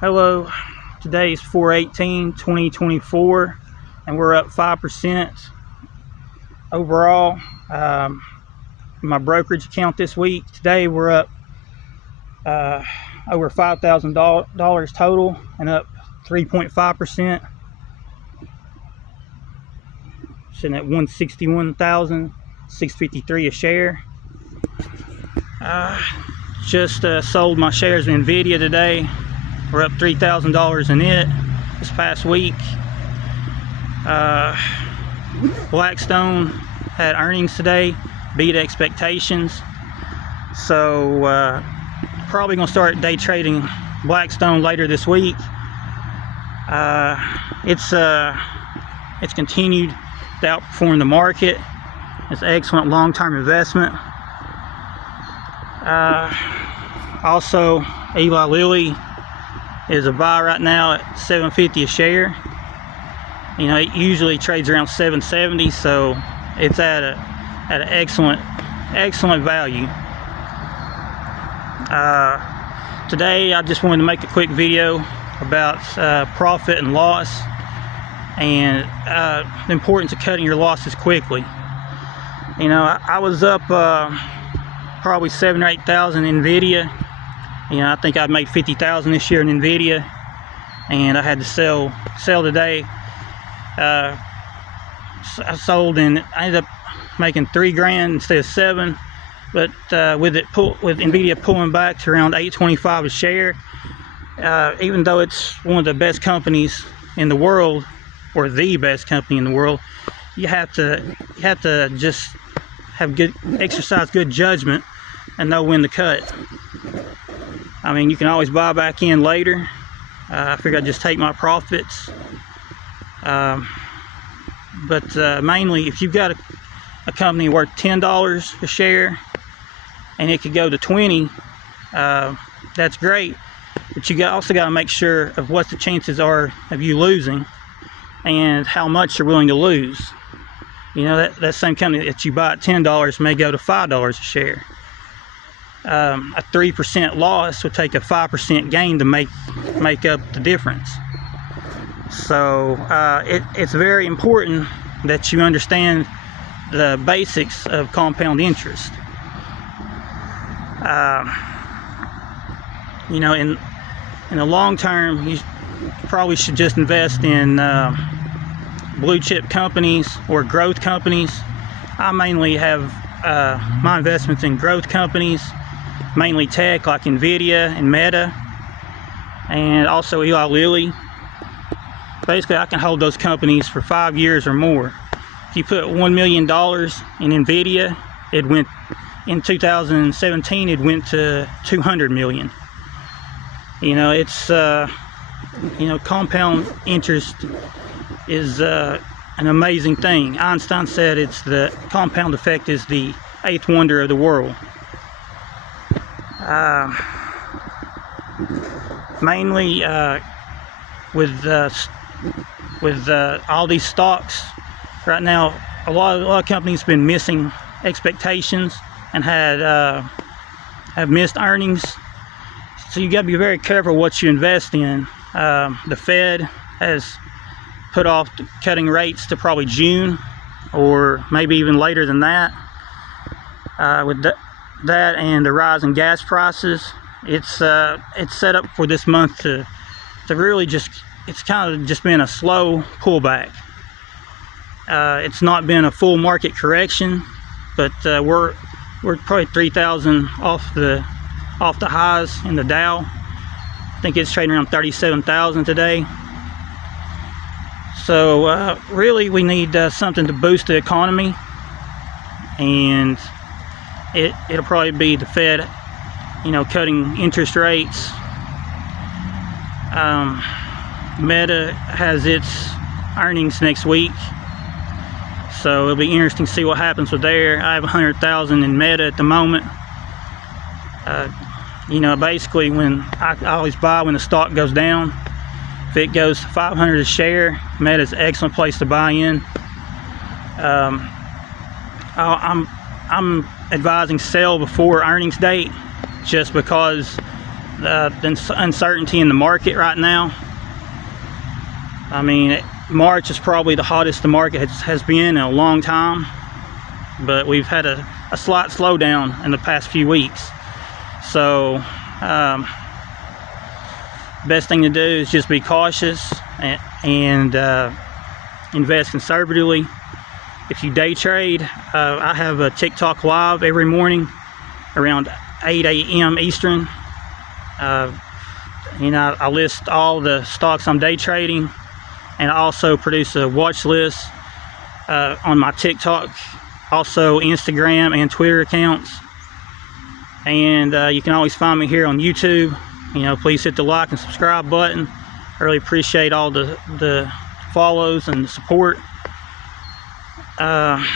Hello, today is 4/18/2024 and we're up 5% overall. My brokerage account this week, today we're up over $5,000 total and up 3.5%, sitting at $161,653 a share. Just sold my shares of NVDA today. We're up $3,000 in it this past week. Blackstone had earnings today, beat expectations. So probably gonna start day trading Blackstone later this week. It's continued to outperform the market. It's an excellent long-term investment. Also, Eli Lilly is a buy right now at $7.50 a share. You know, it usually trades around $7.70, so it's at an excellent value. Today I just wanted to make a quick video about profit and loss and the importance of cutting your losses quickly. You know, I was up probably 7,000 or 8,000 in NVDA. You know, I think I've made 50,000 this year in NVDA, and I had to sell today. I sold and I ended up making $3,000 instead of $7,000. But with NVDA pulling back to around $8.25 a share, even though it's one of the best companies in the world, or the best company in the world, you have to just exercise good judgment and know when to cut. I mean, you can always buy back in later. I figured I'd just take my profits. But mainly, if you've got a company worth $10 a share and it could go to $20, that's great. But you also got to make sure of what the chances are of you losing and how much you're willing to lose. You know, that same company that you buy at $10 may go to $5 a share. A 3% loss would take a 5% gain to make up the difference. So it's very important that you understand the basics of compound interest. You know, in the long term, you probably should just invest in blue chip companies or growth companies. I mainly have my investments in growth companies, mainly tech like NVIDIA and Meta, and also Eli Lilly. Basically, I can hold those companies for 5 years or more. If you put $1 million in NVIDIA, it went in 2017. It went to $200 million. You know, it's you know, compound interest is an amazing thing. Einstein said it's the compound effect is the 8th wonder of the world. Mainly with all these stocks right now, a lot of companies have been missing expectations and have missed earnings. So you got to be very careful what you invest in. The Fed has put off cutting rates to probably June, or maybe even later than that. With that and the rise in gas prices, it's set up for this month to really it's kind of just been a slow pullback. It's not been a full market correction, but we're probably 3,000 off the highs in the Dow. I think it's trading around 37,000 today. So really, we need something to boost the economy, and it'll probably be the Fed, you know, cutting interest rates. Meta has its earnings next week, so it'll be interesting to see what happens with there. I have 100,000 in Meta at the moment. You know, basically, when I always buy when the stock goes down. If it goes to 500 a share, Meta is an excellent place to buy in. I'm advising sell before earnings date, just because the uncertainty in the market right now. I mean, March is probably the hottest the market has been in a long time, but we've had a slight slowdown in the past few weeks. So best thing to do is just be cautious and invest conservatively. If you day trade, I have a TikTok live every morning around 8 a.m. Eastern. I list all the stocks I'm day trading, and I also produce a watch list on my TikTok, also Instagram and Twitter accounts. And you can always find me here on YouTube. Please hit the like and subscribe button. I really appreciate all the follows and the support. I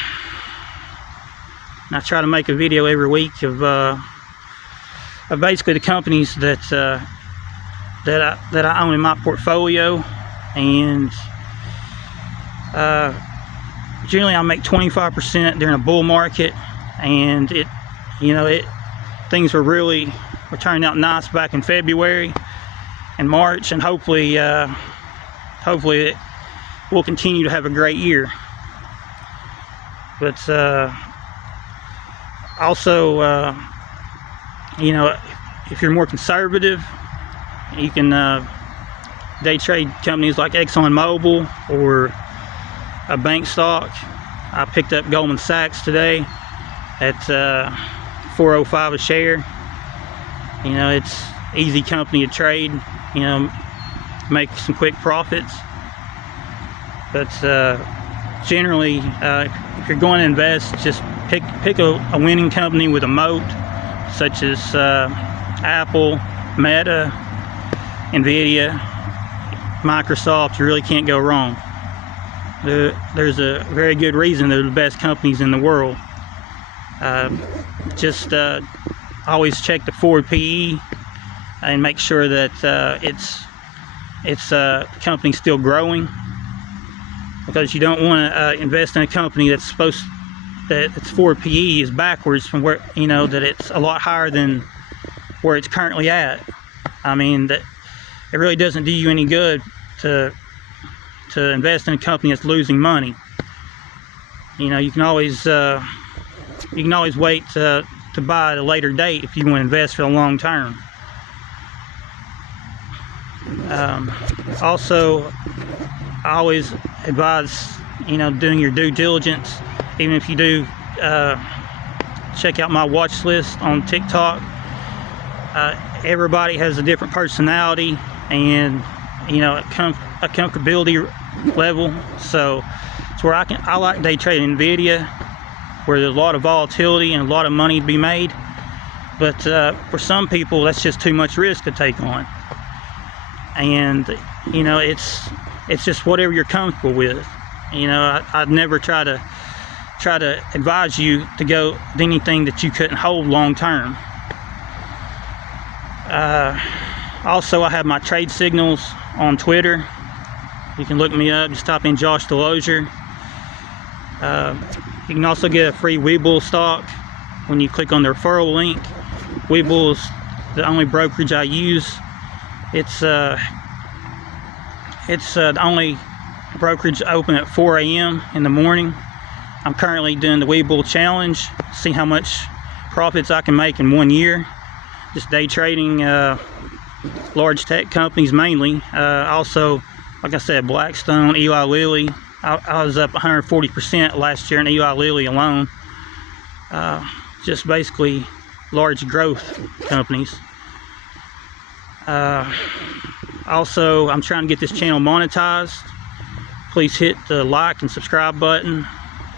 try to make a video every week of basically the companies that I own in my portfolio, and generally I make 25% during a bull market, and things were turning out nice back in February and March, and hopefully it will continue to have a great year. But also, if you're more conservative, you can day trade companies like ExxonMobil or a bank stock. I picked up Goldman Sachs today at $4.05 a share. It's easy company to trade, make some quick profits. But generally, if you're going to invest, just pick a winning company with a moat, such as Apple, Meta, NVDA, Microsoft. You really can't go wrong. There's a very good reason they're the best companies in the world. Just always check the forward PE and make sure that it's company's still growing, because you don't want to invest in a company that its forward PE is backwards from where that it's a lot higher than where it's currently at. I mean, that it really doesn't do you any good to invest in a company that's losing money. You can always wait to buy at a later date if you want to invest for the long term. Also, I always advise doing your due diligence. Even if you do check out my watch list on TikTok, everybody has a different personality and a comfortability level. So it's where I like day trading NVDA, where there's a lot of volatility and a lot of money to be made. But for some people, that's just too much risk to take on. And it's just whatever you're comfortable with. I'd never try to advise you to go to anything that you couldn't hold long term. Also, I have my trade signals on Twitter. You can look me up, just type in Josh Delosier. You can also get a free Webull stock when you click on the referral link. Webull is the only brokerage I use. It's the only brokerage open at 4 a.m. in the morning. I'm currently doing the Webull challenge, see how much profits I can make in 1 year. Just day trading large tech companies mainly. Also, like I said, Blackstone, Eli Lilly. I was up 140% last year in Eli Lilly alone. Just basically large growth companies. Also, I'm trying to get this channel monetized. Please hit the like and subscribe button.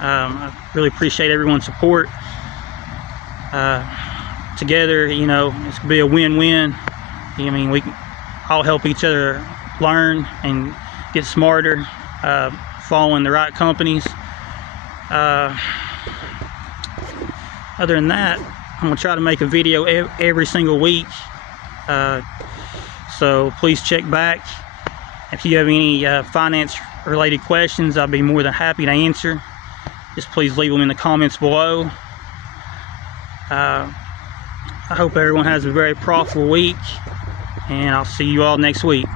I really appreciate everyone's support. Together, it's going to be a win-win. I mean, we can all help each other learn and get smarter, following the right companies. Other than that, I'm going to try to make a video every single week. So please check back. If you have any finance-related questions, I'll be more than happy to answer. Just please leave them in the comments below. I hope everyone has a very profitable week, and I'll see you all next week.